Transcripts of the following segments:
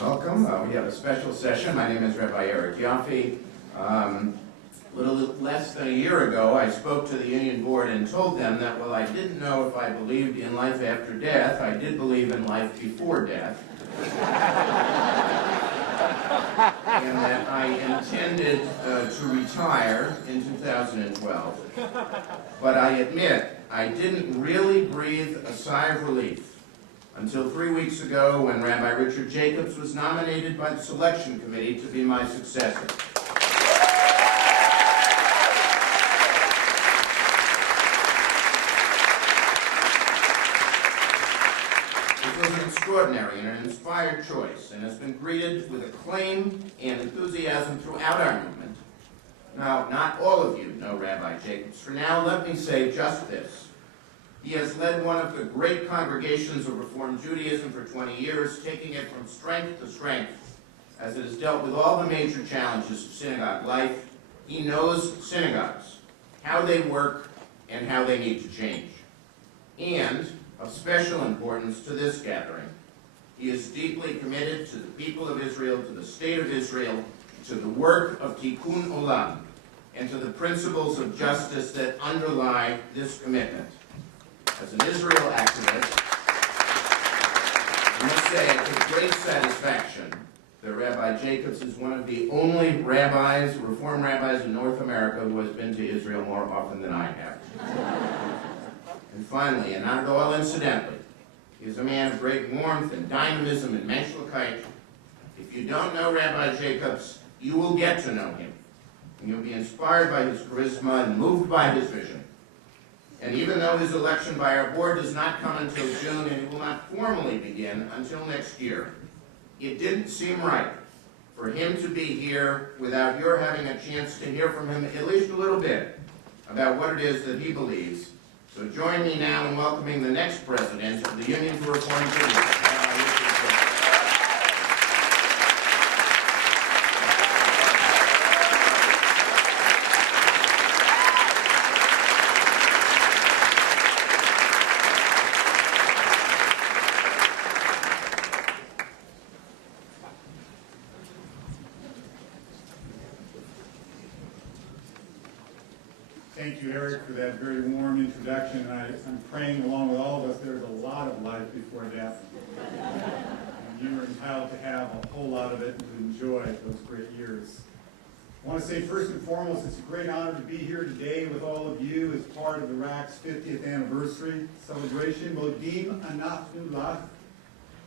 Welcome. We have a special session. My name is Rabbi Eric Yaffe. A little less than a year ago, I spoke to the Union Board and told them that while I didn't know if I believed in life after death, I did believe in life before death. And that I intended to retire in 2012. But I admit, I didn't really breathe a sigh of relief until 3 weeks ago when Rabbi Richard Jacobs was nominated by the selection committee to be my successor. It was an extraordinary and an inspired choice and has been greeted with acclaim and enthusiasm throughout our movement. Now, not all of you know Rabbi Jacobs. For now, let me say just this. He has led one of the great congregations of Reform Judaism for 20 years, taking it from strength to strength as it has dealt with all the major challenges of synagogue life. He knows synagogues, how they work, and how they need to change. And, of special importance to this gathering, he is deeply committed to the people of Israel, to the state of Israel, to the work of Tikkun Olam, and to the principles of justice that underlie this commitment. As an Israel activist, I must say it's a great satisfaction that Rabbi Jacobs is one of the only rabbis, Reform rabbis in North America who has been to Israel more often than I have. And finally, and not at all incidentally, he is a man of great warmth and dynamism and menschlichkeit. If you don't know Rabbi Jacobs, you will get to know him. And you'll be inspired by his charisma and moved by his vision. And even though his election by our board does not come until June and it will not formally begin until next year, it didn't seem right for him to be here without your having a chance to hear from him at least a little bit about what it is that he believes. So join me now in welcoming the next president of the Union for Reform Judaism. Thank you, Eric, for that very warm introduction. I'm praying along with all of us there's a lot of life before death. And you are entitled to have a whole lot of it and to enjoy those great years. I want to say first and foremost, it's a great honor to be here today with all of you as part of the RAC's 50th anniversary celebration. Modim anachnu lach.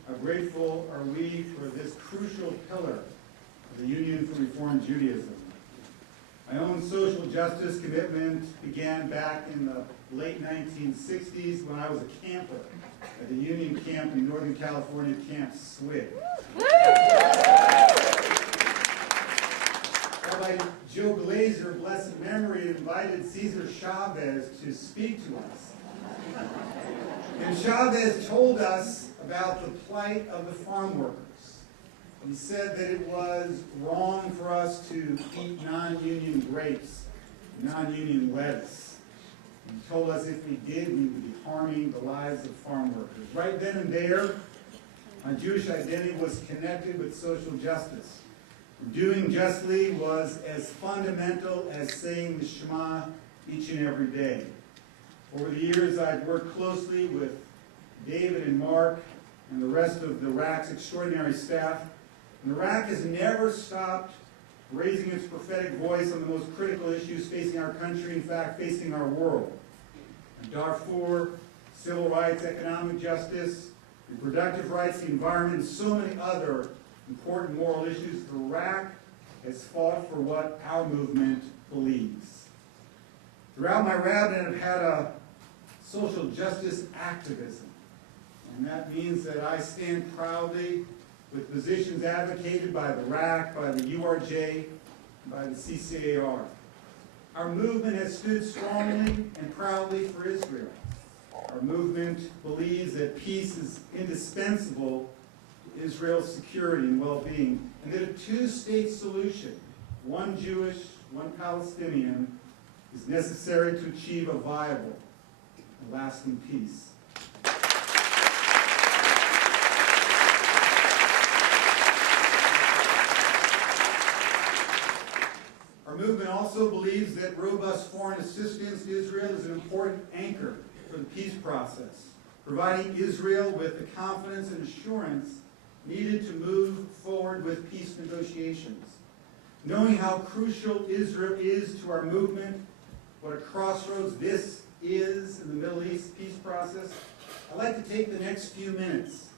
How grateful are we for this crucial pillar of the Union for Reform Judaism. My own social justice commitment began back in the late 1960s when I was a camper at the Union camp in Northern California, Camp Swig. Rabbi Joe Glazer, blessed memory, invited Cesar Chavez to speak to us. And Chavez told us about the plight of the farm workers. He said that it was wrong for us to eat non-union grapes, non-union lettuce. He told us if we did, we would be harming the lives of farm workers. Right then and there, my Jewish identity was connected with social justice. Doing justly was as fundamental as saying the Shema each and every day. Over the years, I've worked closely with David and Mark and the rest of the RAC's extraordinary staff. And the RAC has never stopped raising its prophetic voice on the most critical issues facing our country, in fact, facing our world. In Darfur, civil rights, economic justice, reproductive rights, the environment, and so many other important moral issues, the RAC has fought for what our movement believes. Throughout my rabbinate, I've had a social justice activism, and that means that I stand proudly with positions advocated by the RAC, by the URJ, by the CCAR. Our movement has stood strongly and proudly for Israel. Our movement believes that peace is indispensable to Israel's security and well-being, and that a two-state solution, one Jewish, one Palestinian, is necessary to achieve a viable and lasting peace. that robust foreign assistance to Israel is an important anchor for the peace process, providing Israel with the confidence and assurance needed to move forward with peace negotiations. Knowing how crucial Israel is to our movement, what a crossroads this is in the Middle East peace process, I'd like to take the next few minutes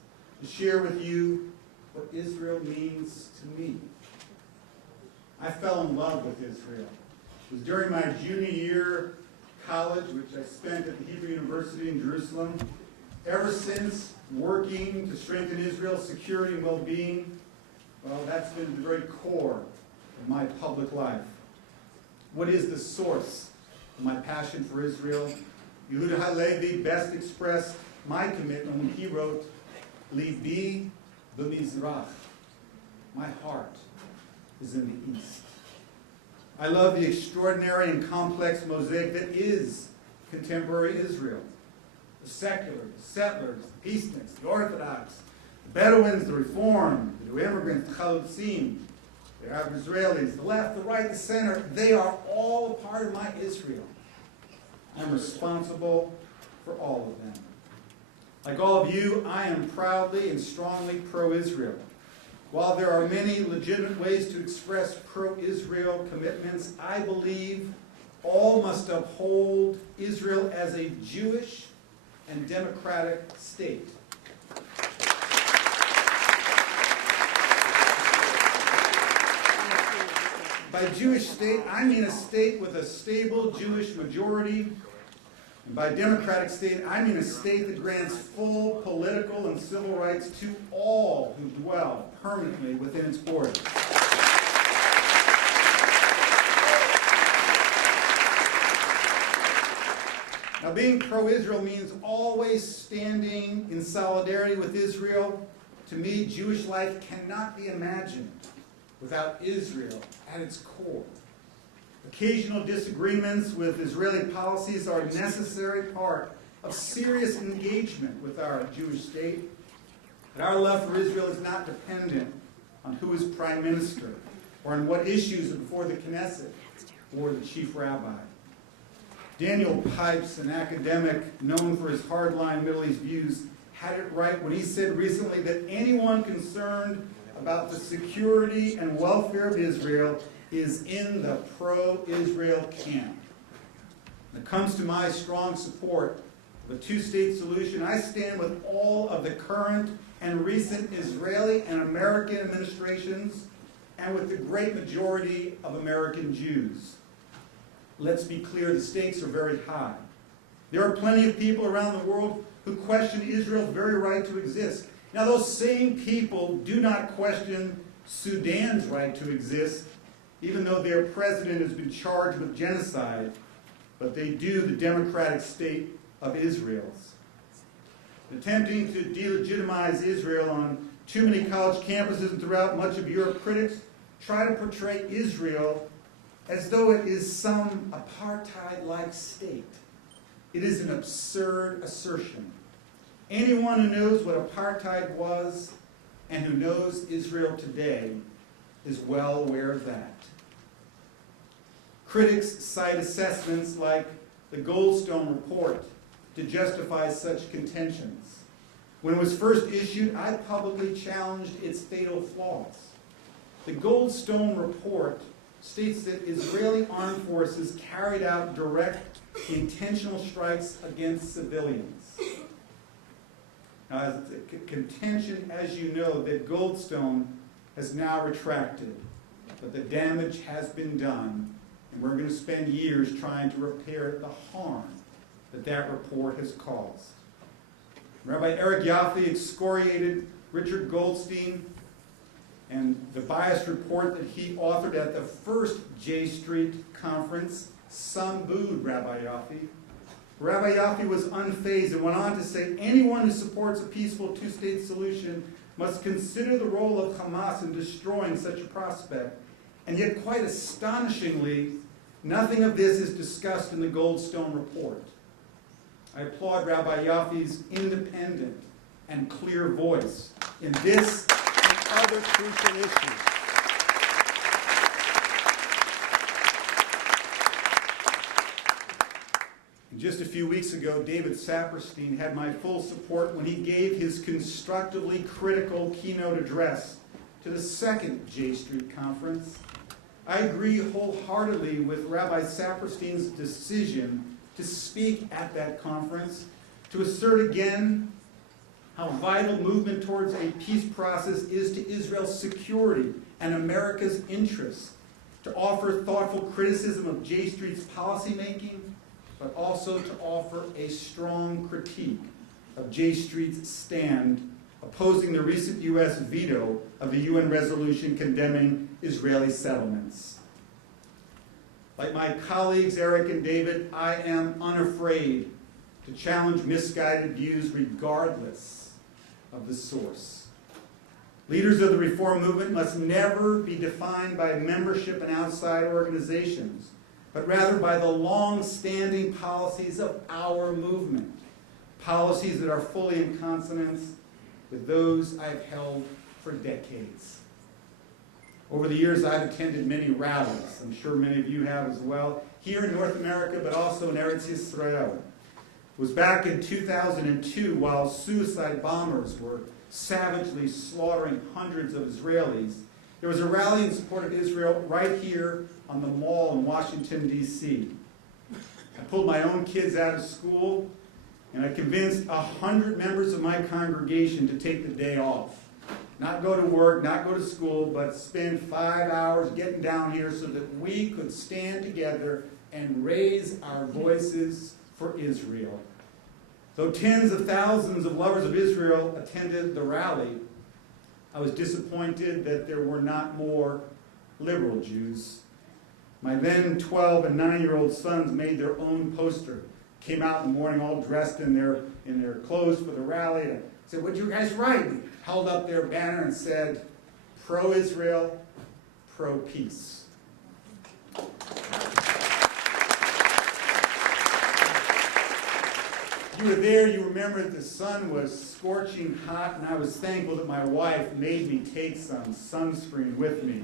to share with you what Israel means to me. I fell in love with Israel. It was during my junior year college, which I spent at the Hebrew University in Jerusalem. Ever since, working to strengthen Israel's security and well-being, well, that's been the very core of my public life. What is the source of my passion for Israel? Yehuda Halevi best expressed my commitment when he wrote, Libi b'mizrach. My heart is in the east. I love the extraordinary and complex mosaic that is contemporary Israel. The secular, the settlers, the peaceniks, the Orthodox, the Bedouins, the Reformed, the new immigrants, the Chalutzim, the Arab Israelis, the left, the right, the center, they are all a part of my Israel. I'm responsible for all of them. Like all of you, I am proudly and strongly pro-Israel. While there are many legitimate ways to express pro-Israel commitments, I believe all must uphold Israel as a Jewish and democratic state. By Jewish state, I mean a state with a stable Jewish majority. And by democratic state, I mean a state that grants full political and civil rights to all who dwell permanently within its borders. Now, being pro-Israel means always standing in solidarity with Israel. To me, Jewish life cannot be imagined without Israel at its core. Occasional disagreements with Israeli policies are a necessary part of serious engagement with our Jewish state. And our love for Israel is not dependent on who is prime minister or on what issues are before the Knesset or the chief rabbi. Daniel Pipes, an academic known for his hardline Middle East views, had it right when he said recently that anyone concerned about the security and welfare of Israel is in the pro-Israel camp. When it comes to my strong support of a two-state solution, I stand with all of the current and recent Israeli and American administrations and with the great majority of American Jews. Let's be clear, the stakes are very high. There are plenty of people around the world who question Israel's very right to exist. Now, those same people do not question Sudan's right to exist, even though their president has been charged with genocide, but they do the democratic state of Israel's. Attempting to delegitimize Israel on too many college campuses and throughout much of Europe, critics try to portray Israel as though it is some apartheid-like state. It is an absurd assertion. Anyone who knows what apartheid was and who knows Israel today is well aware of that. Critics cite assessments like the Goldstone Report to justify such contentions. When it was first issued, I publicly challenged its fatal flaws. The Goldstone Report states that Israeli armed forces carried out direct, intentional strikes against civilians. Now, it's a contention, as you know, that Goldstone has now retracted, but the damage has been done, and we're going to spend years trying to repair the harm that that report has caused. Rabbi Eric Yaffe excoriated Richard Goldstein, and the biased report that he authored at the first J Street conference, some booed Rabbi Yaffe. Rabbi Yaffe was unfazed and went on to say, anyone who supports a peaceful two-state solution must consider the role of Hamas in destroying such a prospect. And yet, quite astonishingly, nothing of this is discussed in the Goldstone Report. I applaud Rabbi Yaffe's independent and clear voice in this and other crucial issues. Just a few weeks ago, David Saperstein had my full support when he gave his constructively critical keynote address to the second J Street Conference. I agree wholeheartedly with Rabbi Saperstein's decision to speak at that conference, to assert again how vital movement towards a peace process is to Israel's security and America's interests, to offer thoughtful criticism of J Street's policymaking, but also to offer a strong critique of J Street's stand opposing the recent U.S. veto of the UN resolution condemning Israeli settlements. Like my colleagues Eric and David, I am unafraid to challenge misguided views regardless of the source. Leaders of the reform movement must never be defined by membership in outside organizations, but rather by the long-standing policies of our movement, policies that are fully in consonance with those I've held for decades. Over the years, I've attended many rallies. I'm sure many of you have as well, here in North America, but also in Eretz Yisrael. It was back in 2002, while suicide bombers were savagely slaughtering hundreds of Israelis. There was a rally in support of Israel right here on the Mall in Washington, D.C. I pulled my own kids out of school, and I convinced 100 members of my congregation to take the day off. Not go to work, not go to school, but spend 5 hours getting down here so that we could stand together and raise our voices for Israel. Though tens of thousands of lovers of Israel attended the rally, I was disappointed that there were not more liberal Jews. My then 12 and 9-year-old sons made their own poster, came out in the morning all dressed in their clothes for the rally. And I said, "What'd you guys write?" And held up their banner and said, "Pro-Israel, pro-peace." If you were there, you remember that the sun was scorching hot, and I was thankful that my wife made me take some sunscreen with me.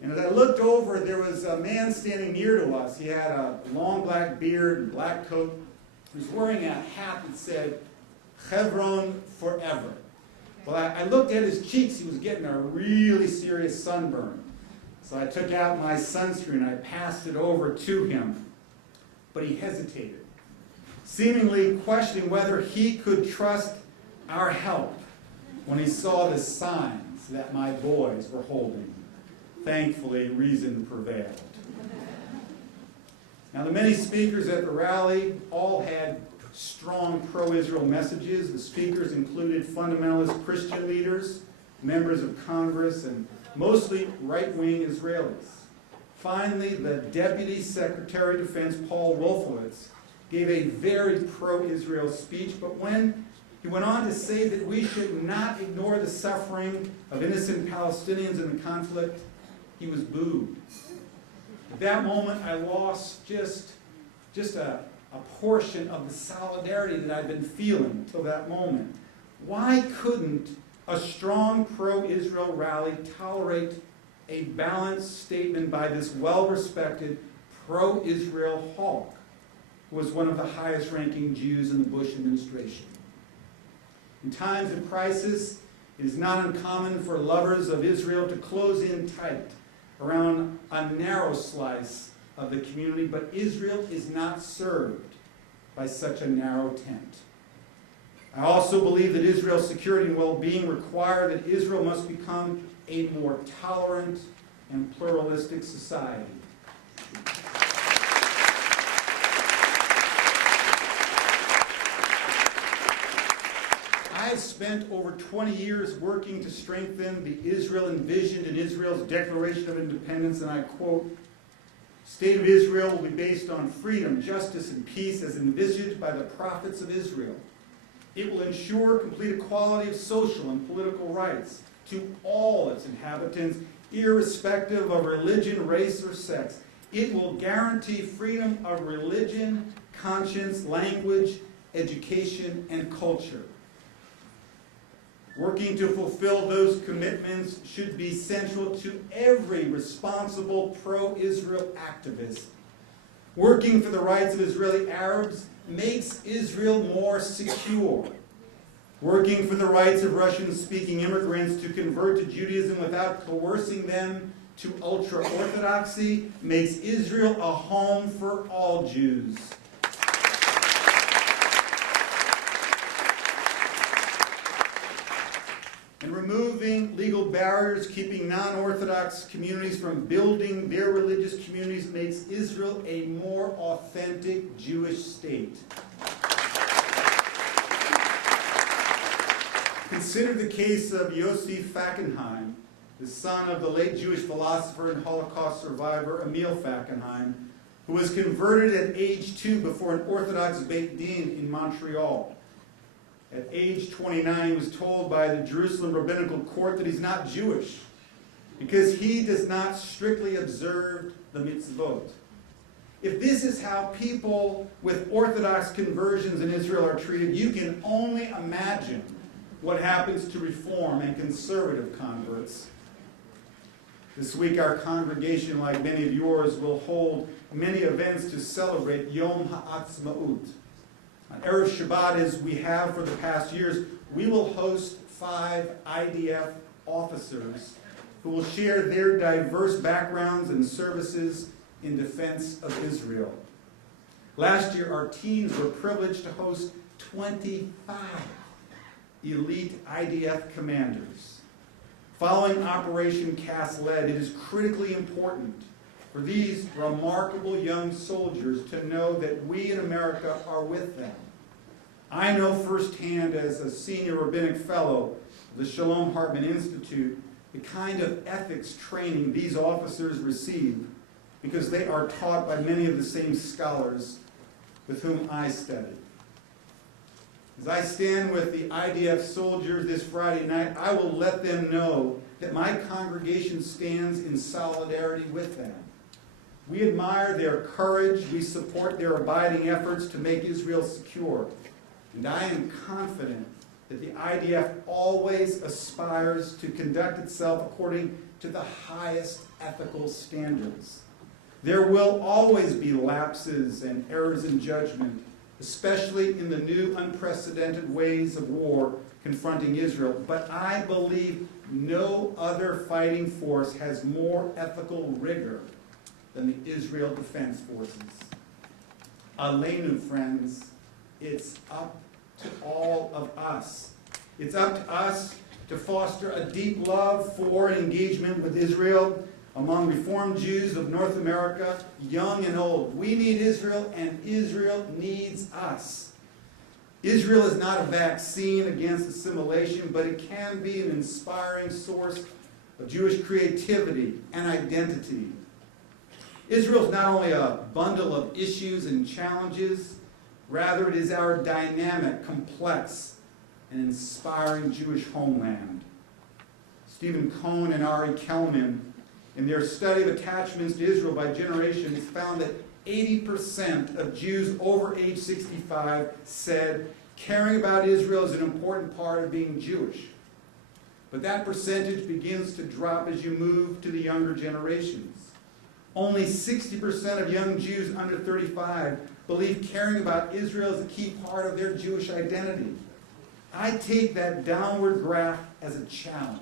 And as I looked over, there was a man standing near to us. He had a long black beard and black coat. He was wearing a hat that said, "Hebron forever." Well, I looked at his cheeks. He was getting a really serious sunburn. So I took out my sunscreen. I passed it over to him. But he hesitated, seemingly questioning whether he could trust our help when he saw the signs that my boys were holding. Thankfully, reason prevailed. Now, the many speakers at the rally all had strong pro-Israel messages. The speakers included fundamentalist Christian leaders, members of Congress, and mostly right-wing Israelis. Finally, the Deputy Secretary of Defense, Paul Wolfowitz, gave a very pro-Israel speech, but when he went on to say that we should not ignore the suffering of innocent Palestinians in the conflict, he was booed. At that moment, I lost just a portion of the solidarity that I'd been feeling until that moment. Why couldn't a strong pro-Israel rally tolerate a balanced statement by this well-respected pro-Israel hawk, who was one of the highest-ranking Jews in the Bush administration? In times of crisis, it is not uncommon for lovers of Israel to close in tight around a narrow slice of the community, but Israel is not served by such a narrow tent. I also believe that Israel's security and well-being require that Israel must become a more tolerant and pluralistic society. I've spent over 20 years working to strengthen the Israel envisioned in Israel's Declaration of Independence, and I quote, "State of Israel will be based on freedom, justice, and peace as envisaged by the prophets of Israel. It will ensure complete equality of social and political rights to all its inhabitants, irrespective of religion, race, or sex. It will guarantee freedom of religion, conscience, language, education, and culture. Working to fulfill those commitments should be central to every responsible pro-Israel activist Working for the rights of Israeli Arabs makes Israel more secure. Working for the rights of Russian-speaking immigrants to convert to Judaism without coercing them to ultra-Orthodoxy makes Israel a home for all Jews. And removing legal barriers keeping non-Orthodox communities from building their religious communities makes Israel a more authentic Jewish state. Consider the case of Yossi Fackenheim, the son of the late Jewish philosopher and Holocaust survivor Emil Fackenheim, who was converted at age 2 before an Orthodox Beit Din in Montreal. At age 29, he was told by the Jerusalem Rabbinical Court that he's not Jewish because he does not strictly observe the mitzvot. If this is how people with Orthodox conversions in Israel are treated, you can only imagine what happens to Reform and conservative converts. This week, our congregation, like many of yours, will hold many events to celebrate Yom HaAtzmaut. On Erev Shabbat, as we have for the past years, we will host 5 IDF officers who will share their diverse backgrounds and services in defense of Israel. Last year, our teams were privileged to host 25 elite IDF commanders. Following Operation Cast Lead, it is critically important for these remarkable young soldiers to know that we in America are with them. I know firsthand as a senior rabbinic fellow of the Shalom Hartman Institute the kind of ethics training these officers receive because they are taught by many of the same scholars with whom I studied. As I stand with the IDF soldiers this Friday night, I will let them know that my congregation stands in solidarity with them. We admire their courage, we support their abiding efforts to make Israel secure, and I am confident that the IDF always aspires to conduct itself according to the highest ethical standards. There will always be lapses and errors in judgment, especially in the new unprecedented ways of war confronting Israel. But I believe no other fighting force has more ethical rigor than the Israel Defense Forces. Aleinu, friends, it's up to all of us. It's up to us to foster a deep love for and engagement with Israel among Reformed Jews of North America, young and old. We need Israel, and Israel needs us. Israel is not a vaccine against assimilation, but it can be an inspiring source of Jewish creativity and identity. Israel is not only a bundle of issues and challenges, rather it is our dynamic, complex, and inspiring Jewish homeland. Stephen Cohn and Ari Kelman, in their study of attachments to Israel by generations, found that 80% of Jews over age 65 said caring about Israel is an important part of being Jewish. But that percentage begins to drop as you move to the younger generations. Only 60% of young Jews under 35 believe caring about Israel is a key part of their Jewish identity. I take that downward graph as a challenge,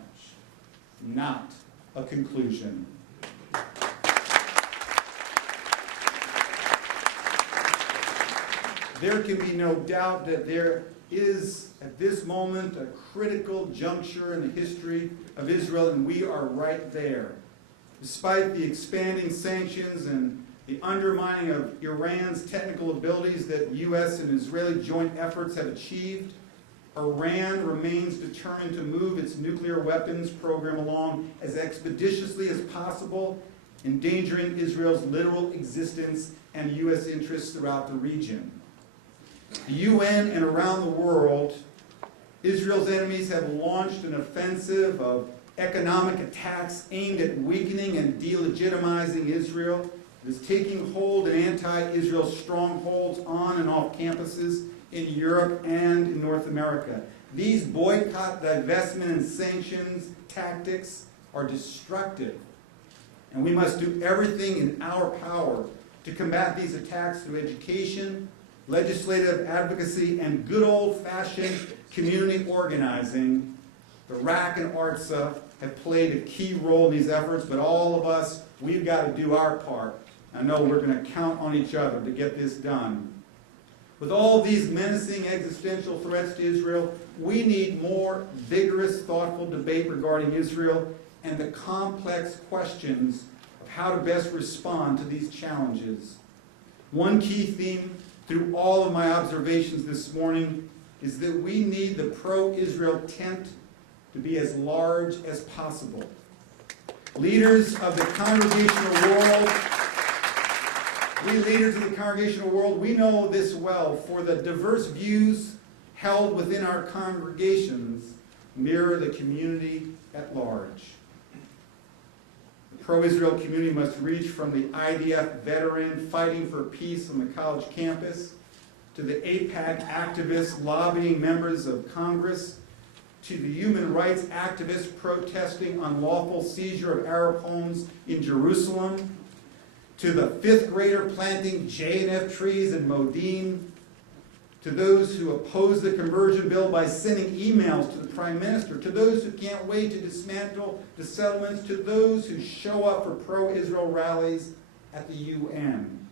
not a conclusion. There can be no doubt that there is, at this moment, a critical juncture in the history of Israel, and we are right there. Despite the expanding sanctions and the undermining of Iran's technical abilities that U.S. and Israeli joint efforts have achieved, Iran remains determined to move its nuclear weapons program along as expeditiously as possible, endangering Israel's literal existence and U.S. interests throughout the region. The UN and around the world, Israel's enemies have launched an offensive of economic attacks aimed at weakening and delegitimizing Israel. It is taking hold in anti-Israel strongholds on and off campuses in Europe and in North America. These boycott, divestment, and sanctions tactics are destructive, and we must do everything in our power to combat these attacks through education, legislative advocacy, and good old-fashioned community organizing. The RAC and ARTSA have played a key role in these efforts, but all of us, we've got to do our part. I know we're going to count on each other to get this done. With all these menacing existential threats to Israel, we need more vigorous, thoughtful debate regarding Israel and the complex questions of how to best respond to these challenges. One key theme through all of my observations this morning is that we need the pro-Israel tent to be as large as possible. Leaders of the congregational world, we know this well, for the diverse views held within our congregations mirror the community at large. The pro-Israel community must reach from the IDF veteran fighting for peace on the college campus, to the AIPAC activists lobbying members of Congress, to the human rights activists protesting unlawful seizure of Arab homes in Jerusalem, to the fifth grader planting J&F trees in Modin, to those who oppose the conversion bill by sending emails to the Prime Minister, to those who can't wait to dismantle the settlements, to those who show up for pro-Israel rallies at the UN.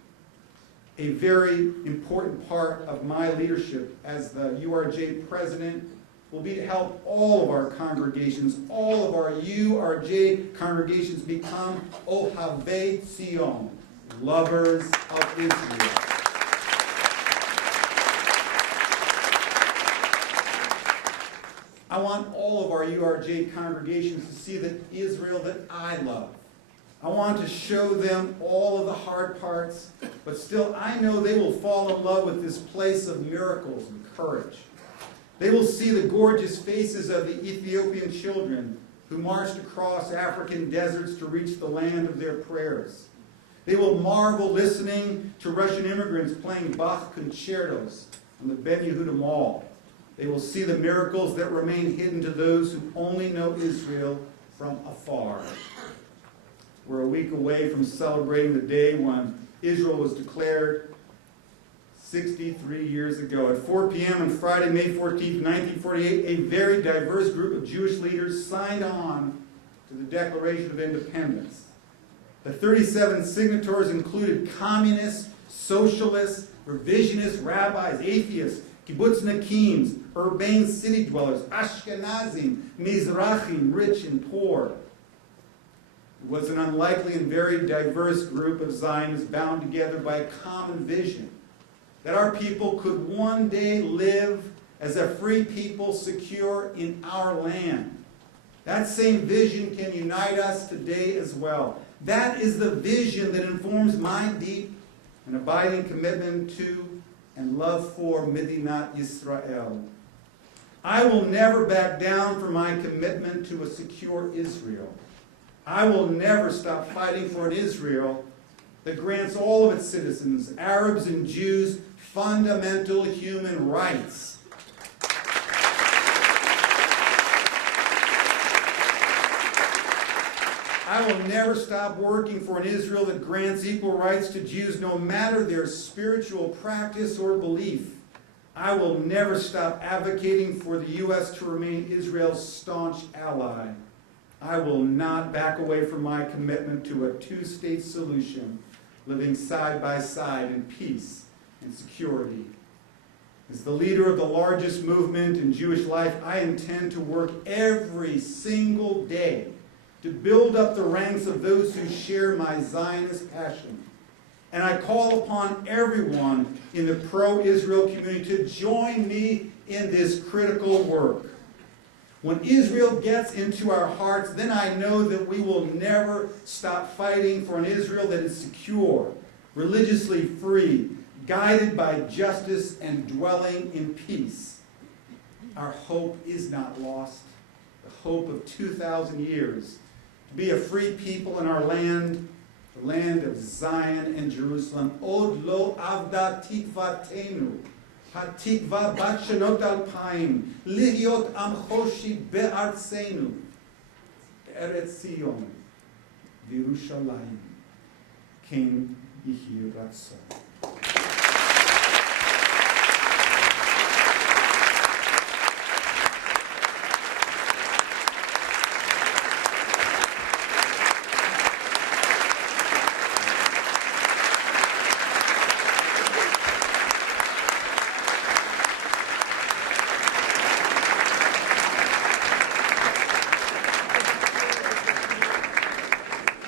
A very important part of my leadership as the URJ president will be to help all of our congregations, all of our URJ congregations become Ohavei Tzion, lovers of Israel. I want all of our URJ congregations to see the Israel that I love. I want to show them all of the hard parts, but still I know they will fall in love with this place of miracles and courage. They will see the gorgeous faces of the Ethiopian children who marched across African deserts to reach the land of their prayers. They will marvel listening to Russian immigrants playing Bach concertos on the Ben Yehuda Mall. They will see the miracles that remain hidden to those who only know Israel from afar. We're a week away from celebrating the day when Israel was declared 63 years ago. At 4 p.m. on Friday, May 14, 1948, a very diverse group of Jewish leaders signed on to the Declaration of Independence. The 37 signatories included communists, socialists, revisionist rabbis, atheists, kibbutznikim, urbane city dwellers, Ashkenazim, Mizrahim, rich and poor. It was an unlikely and very diverse group of Zionists bound together by a common vision that our people could one day live as a free people secure in our land. That same vision can unite us today as well. That is the vision that informs my deep and abiding commitment to and love for Medinat Yisrael. I will never back down from my commitment to a secure Israel. I will never stop fighting for an Israel that grants all of its citizens, Arabs and Jews, fundamental human rights. I will never stop working for an Israel that grants equal rights to Jews no matter their spiritual practice or belief. I will never stop advocating for the U.S. to remain Israel's staunch ally. I will not back away from my commitment to a two-state solution, living side by side in peace and security. As the leader of the largest movement in Jewish life, I intend to work every single day to build up the ranks of those who share my Zionist passion. And I call upon everyone in the pro-Israel community to join me in this critical work. When Israel gets into our hearts, then I know that we will never stop fighting for an Israel that is secure, religiously free, guided by justice and dwelling in peace. Our hope is not lost. The hope of 2,000 years to be a free people in our land, the land of Zion and Jerusalem. Od lo avda tikvatenu, hatikva bat shenot alpaim, lihyot am choshi be'artzenu, Eretz Zion, Yerushalayim. King Yehi Ratzon.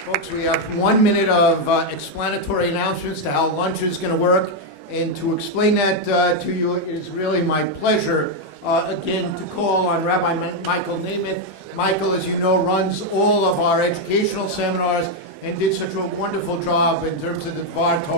Folks, we have 1 minute of explanatory announcements to how lunch is going to work. And to explain that to you, it is really my pleasure, again, to call on Rabbi Michael Nemeth. Michael, as you know, runs all of our educational seminars and did such a wonderful job in terms of the Dvar Torah.